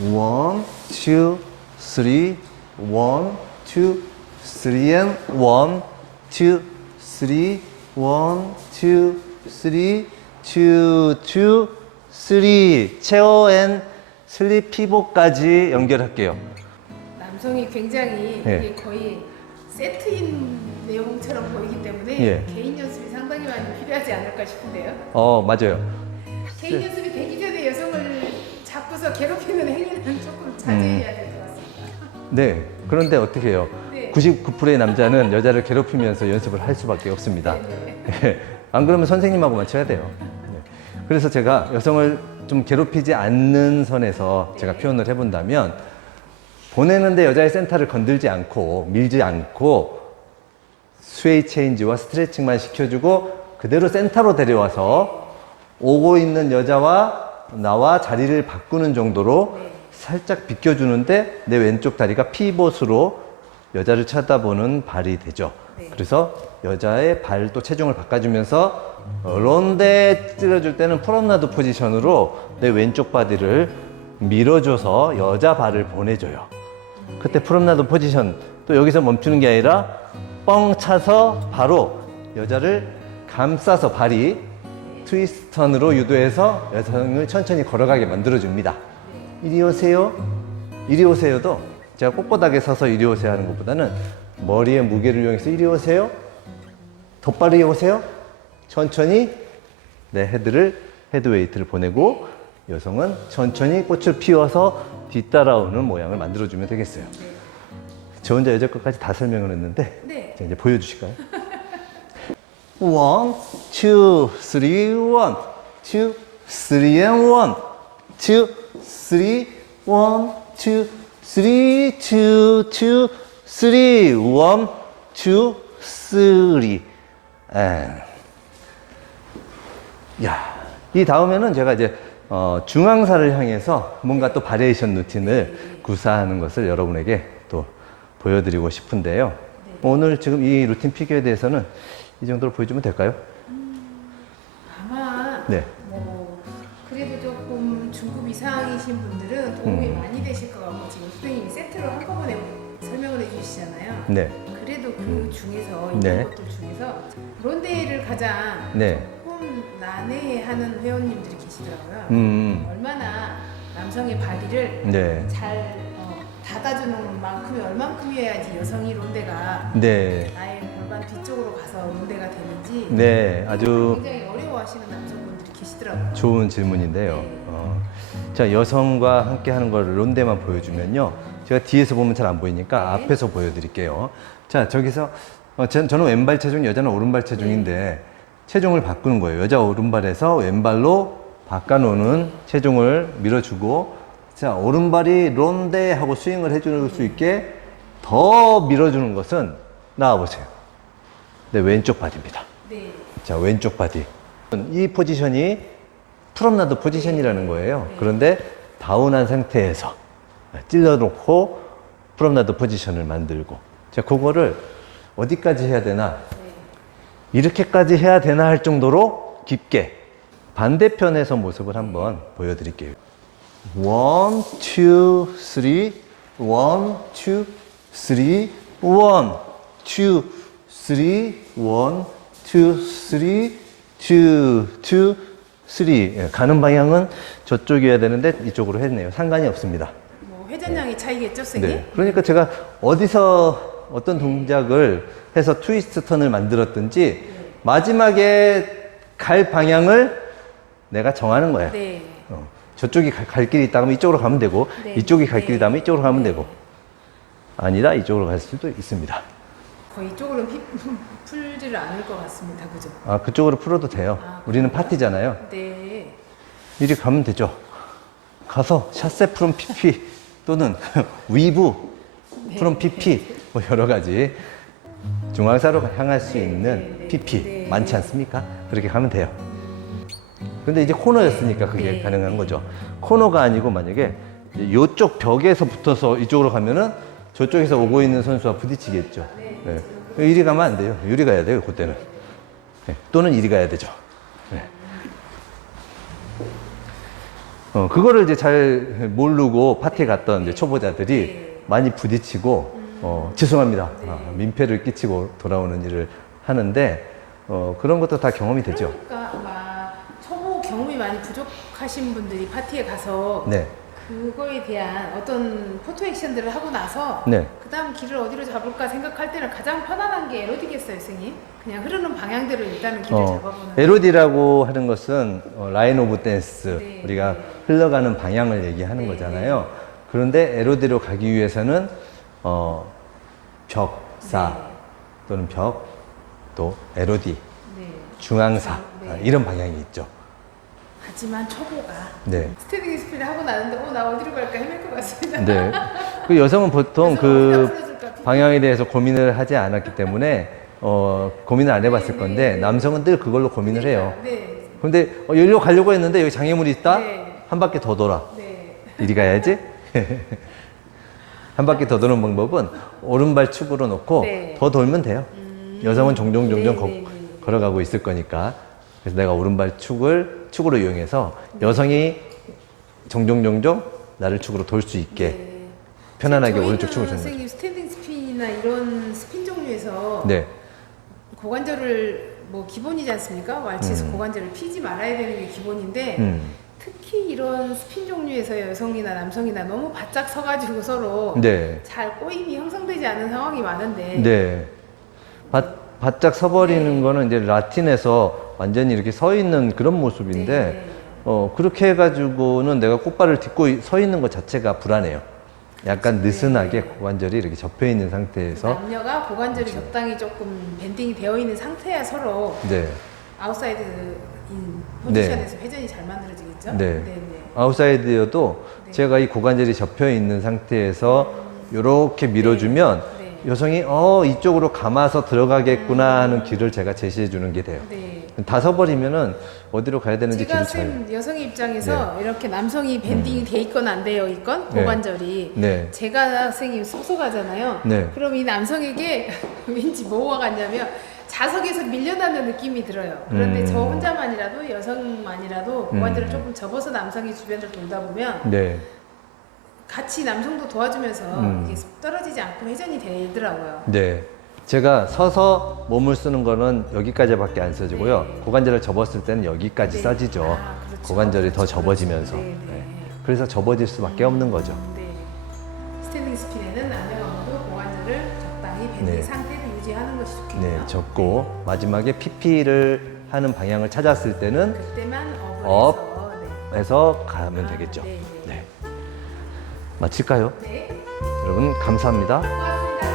one, two, three, one, two, three, and one, two, three, one, two, three, two, two, three. 체어 앤 슬립 피복까지 연결할게요. 남성이 굉장히 예. 이게 거의 세트인 내용처럼 보이기 때문에 예. 개인 연습이 상당히 많이 필요하지 않을까 싶은데요. 어, 맞아요. 개인 연습이 되기 전에 여성 을 잡고서 괴롭히는 행위는 조금 자제해야 될 것 같습니다. 네. 그런데 어떻게 해요? 네. 99%의 남자는 여자를 괴롭히면서 연습을 할 수밖에 없습니다. 예. 안 그러면 선생님하고만 쳐야 돼요. 네. 그래서 제가 여성을 좀 괴롭히지 않는 선에서 제가 표현을 해본다면 보내는데 여자의 센터를 건들지 않고 밀지 않고 스웨이 체인지와 스트레칭만 시켜주고 그대로 센터로 데려와서 오고 있는 여자와 나와 자리를 바꾸는 정도로 살짝 비껴주는데 내 왼쪽 다리가 피봇으로 여자를 쳐다보는 발이 되죠. 네. 그래서 여자의 발도 체중을 바꿔주면서 어, 런데 찔러줄 때는 프롬나드 포지션으로 내 왼쪽 바디를 밀어줘서 여자 발을 보내줘요. 그때 프롬나드 포지션 또 여기서 멈추는 게 아니라 뻥 차서 바로 여자를 감싸서 발이 트위스트 턴으로 유도해서 여성을 천천히 걸어가게 만들어줍니다. 이리 오세요. 이리 오세요도 제가 꼿꼿하게 서서 이리 오세요 하는 것보다는 머리의 무게를 이용해서 이리 오세요. 더 빠르게 오세요. 천천히 내 헤드를 헤드 웨이트를 보내고 여성은 천천히 꽃을 피워서 뒤따라오는 모양을 만들어주면 되겠어요. 저 혼자 여자 것까지 다 설명을 했는데 네. 자, 이제 보여주실까요? One, two, three, one, two, three, and one, two, three, one, two, three, two, two, three, one, two, three, and 야, 이 다음에는 제가 이제 어, 중앙사를 향해서 뭔가 또 바리에이션 루틴을 구사하는 것을 여러분에게 또 보여드리고 싶은데요. 오늘 지금 이 루틴 피규어에 대해서는 이 정도로 보여주면 될까요? 아마 네. 뭐 그래도 조금 중급 이상이신 분들은 도움이 음. 많이 되실 것 같고 지금 선생님이 세트로 한꺼번에 설명을 해주시잖아요. 네. 그래도 그 중에서 이런 네. 것들 중에서 론데이를 가장 네. 조금 난해하는 회원님들이 계시더라고요. 음, 얼마나 남성의 바디를 네. 잘 어, 닫아주는 만큼이 얼만큼 이어야지 여성이 론데가 네. 나의 골반 뒤쪽으로 가서 론데가 되는지 네. 아주 굉장히 어려워하시는 남성분들이 계시더라고요. 좋은 질문인데요. 네. 어, 자, 여성과 함께 하는 걸 론데만 보여주면요. 제가 뒤에서 보면 잘 안 보이니까 네. 앞에서 보여드릴게요. 자, 저기서, 어, 전, 저는 왼발 체중, 여자는 오른발 체중인데, 체중을 바꾸는 거예요. 여자 오른발에서 왼발로 바꿔놓는 체중을 밀어주고, 자, 오른발이 론데 하고 스윙을 해줄 수 있게 더 밀어주는 것은 나와보세요. 네, 왼쪽 바디입니다. 네. 자, 왼쪽 바디. 이 포지션이 프롬나드 포지션이라는 거예요. 그런데 다운한 상태에서 찔러놓고 프롬나드 포지션을 만들고. 자, 그거를 어디까지 해야 되나? 이렇게까지 해야 되나 할 정도로 깊게 반대편에서 모습을 한번 보여드릴게요. 원, 투, 쓰리, 원, 투, 쓰리, 원, 투, 쓰리, 원, 투, 쓰리, 투, 투, 쓰리. 예, 가는 방향은 저쪽이어야 되는데 이쪽으로 했네요. 상관이 없습니다. 뭐 회전량의 차이겠죠, 선생님? 네. 그러니까 제가 어디서 어떤 동작을 해서 트위스트 턴을 만들었든지 마지막에 갈 방향을 내가 정하는 거예요. 네. 어, 저쪽이 갈, 갈 길이 있다 하면 이쪽으로 가면 되고 네. 이쪽이 갈 네. 길이다 하면 이쪽으로 가면 되고 아니라 이쪽으로 갈 수도 있습니다. 거의 이쪽으로는 피- 풀지를 않을 것 같습니다. 그죠? 아 그쪽으로 풀어도 돼요. 아, 우리는 파티잖아요. 네. 이리 가면 되죠. 가서 샷세 프롬 PP 또는 위브 프롬 PP 뭐 여러 가지 중앙사로 향할 수 네, 있는 네, PP 네. 많지 않습니까? 그렇게 가면 돼요. 근데 이제 코너였으니까 그게 네. 가능한 거죠. 코너가 아니고 만약에 이쪽 벽에서 붙어서 이쪽으로 가면은 저쪽에서 오고 있는 선수와 부딪히겠죠. 네. 이리 가면 안 돼요. 이리 가야 돼요. 그때는. 네. 또는 이리 가야 되죠. 네. 어, 그거를 이제 잘 모르고 파티에 갔던 이제 초보자들이 네. 많이 부딪히고 어, 죄송합니다. 네. 아, 민폐를 끼치고 돌아오는 일을 하는데 어, 그런 것도 다 경험이 되죠. 그러니까 아마 초보 경험이 많이 부족하신 분들이 파티에 가서 네, 그거에 대한 어떤 포토 액션들을 하고 나서 네, 그다음 길을 어디로 잡을까 생각할 때는 가장 편안한 게 에로디겠어요, 선생님? 그냥 흐르는 방향대로 일단은 길을 어, 잡아보는. 에로디라고 하는 것은 어, 라인 오브 댄스 네. 우리가 흘러가는 방향을 얘기하는 네. 거잖아요. 그런데 에로디로 가기 위해서는 어, 벽사 또는 벽 또 에로디 네. 중앙사 네. 아, 이런 방향이 있죠. 하지만 초보가 네. 스테딩 스피드 하고 나는데 어 나 어디로 갈까 헤맬 것 같습니다. 네. 그 여성은 보통 그? 방향에 대해서 고민을 하지 않았기 때문에 어, 고민을 안 해봤을 네, 건데 네. 남성은 늘 그걸로 고민을 해요. 네. 근데 어, 여기로 가려고 했는데 여기 장애물이 있다? 네. 한 바퀴 더 돌아. 네. 이리 가야지. 한 바퀴 더 도는 방법은 오른발 축으로 놓고 네. 더 돌면 돼요. 여성은 종종 종종 네, 거- 네, 네. 걸어가고 있을 거니까. 그래서 내가 오른발 축을 축으로 이용해서 여성이 종종 종종 나를 축으로 돌 수 있게 네. 편안하게 오른쪽 축을 주는 거죠. 선생님 스탠딩 스핀이나 이런 스핀 종류에서 네. 고관절을 뭐 기본이지 않습니까? 왈츠에서 음. 고관절을 피지 말아야 되는 게 기본인데 음. 특히 이런 스핀 종류에서 여성이나 남성이나 너무 바짝 서가지고 서로 네. 잘 꼬임이 형성되지 않은 상황이 많은데 네. 바, 바짝 서버리는 네. 거는 이제 라틴에서 완전히 이렇게 서 있는 그런 모습인데 네. 어, 그렇게 해가지고는 내가 꽃발을 딛고 이- 서 있는 것 자체가 불안해요. 약간. 느슨하게 네. 고관절이 이렇게 접혀 있는 상태에서 남녀가 고관절이 그렇죠. 적당히 조금 밴딩이 되어 있는 상태야 서로 네. 아웃사이드인 포지션에서 회전이 잘 만들어지겠죠? 네. 네. 아웃사이드여도 네. 제가 이 고관절이 접혀 있는 상태에서 이렇게 밀어주면 네. 여성이 어 이쪽으로 감아서 들어가겠구나 하는 길을 제가 제시해 주는 게 돼요. 네. 다 서 버리면 어디로 가야 되는지 제가 길을 잘. 쌤 여성의 입장에서 이렇게 남성이 밴딩이 돼 있건 안 되어 있건 음. 네. 고관절이 네. 제가 선생님 소속하잖아요. 네. 그럼 이 남성에게 왠지 뭐가 같냐면 자석에서 밀려나는 느낌이 들어요. 그런데 음. 저 혼자만이라도 여성만이라도 고관절을 음. 조금 접어서 남성이 주변을 돌다 보면 네. 같이 남성도 도와주면서 음. 이게 떨어지지 않고 회전이 되더라고요. 네. 제가 서서 몸을 쓰는 거는 여기까지밖에 안 써지고요. 네. 고관절을 접었을 때는 여기까지 네. 써지죠. 아, 그렇죠. 고관절이 더 그렇죠. 접어지면서. 네, 네. 네. 그래서 접어질 수밖에 없는 거죠. 네. 스탠딩 남녀가 모두 고관절을 적당히 밴딩 네. 상태를 유지하는 것이 좋겠네요. 네, 접고 마지막에 PP를 하는 방향을 찾았을 때는 그때만 업을 업. 해서 네. 가면 아, 되겠죠. 네, 네. 네. 마칠까요? 네. 여러분 감사합니다. 고맙습니다.